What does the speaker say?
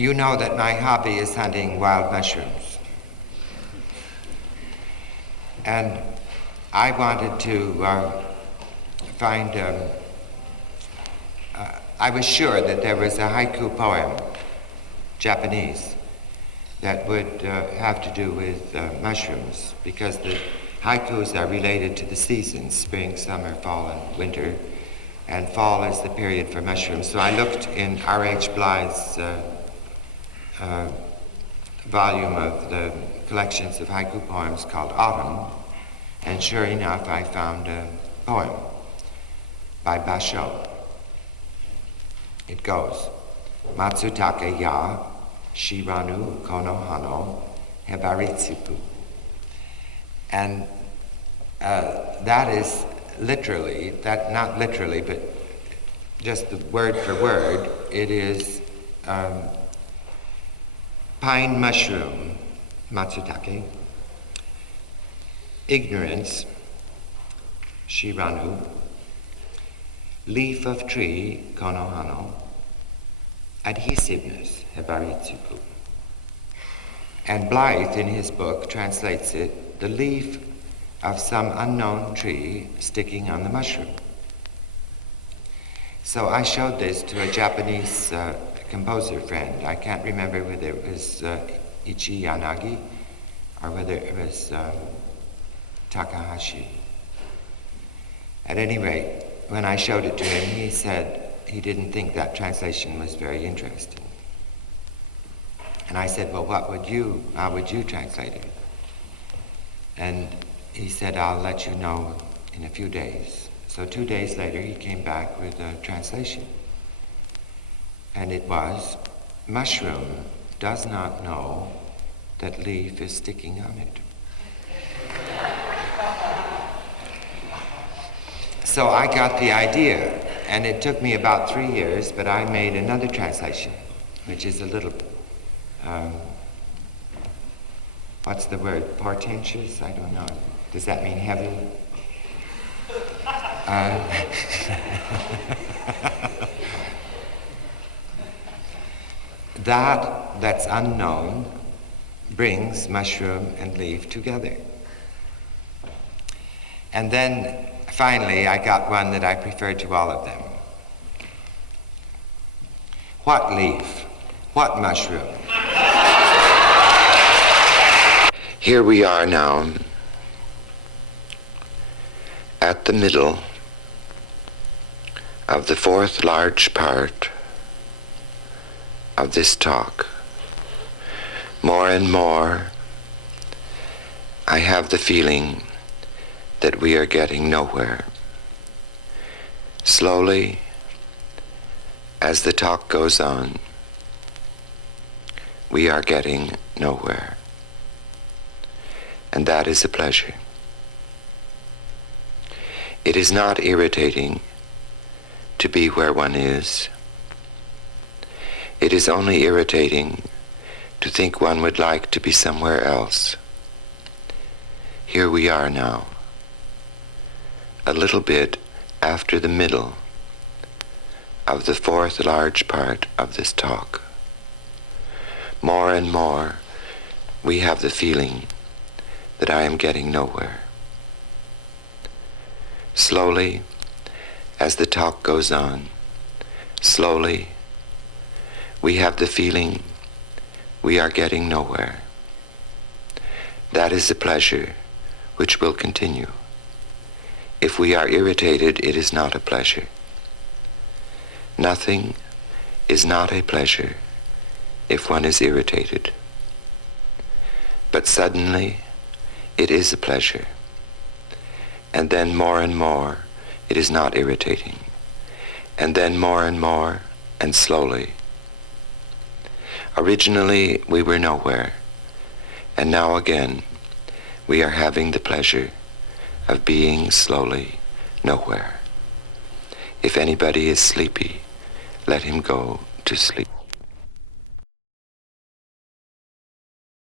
You know that my hobby is hunting wild mushrooms. And I wanted to find, I was sure that there was a haiku poem, Japanese, that would have to do with mushrooms, because the haikus are related to the seasons, spring, summer, fall, and winter, and fall is the period for mushrooms. So I looked in R.H. Blythe's volume of the collections of haiku poems called Autumn, and sure enough I found a poem by Basho. It goes, Matsutake ya shiranu kono hano hebaritsupu. And that is literally, not literally, but just the word for word, it is pine mushroom, matsutake, ignorance, shiranu, leaf of tree, konohano, adhesiveness, hebaritsuku. And Blythe, in his book, translates it, the leaf of some unknown tree sticking on the mushroom. So I showed this to a Japanese composer friend. I can't remember whether it was Ichi Yanagi or whether it was Takahashi. At any rate, when I showed it to him, he said he didn't think that translation was very interesting. And I said, well, how would you translate it? And he said, I'll let you know in a few days. So 2 days later, he came back with a translation. And it was, mushroom does not know that leaf is sticking on it. So I got the idea, and it took me about 3 years, but I made another translation, which is a little, what's the word, portentous? I don't know. Does that mean heavy? That's unknown brings mushroom and leaf together. And then finally I got one that I preferred to all of them. What leaf? What mushroom? Here we are now at the middle of the fourth large part of this talk. More and more, I have the feeling that we are getting nowhere. Slowly, as the talk goes on, we are getting nowhere. And that is a pleasure. It is not irritating to be where one is. It is only irritating to think one would like to be somewhere else. Here we are now, a little bit after the middle of the fourth large part of this talk. More and more, we have the feeling that I am getting nowhere. Slowly, as the talk goes on, slowly, we have the feeling we are getting nowhere. That is a pleasure which will continue. If we are irritated, it is not a pleasure. Nothing is not a pleasure if one is irritated. But suddenly, it is a pleasure. And then more and more, it is not irritating. And then more and slowly. Originally, we were nowhere, and now again, we are having the pleasure of being slowly nowhere. If anybody is sleepy, let him go to sleep.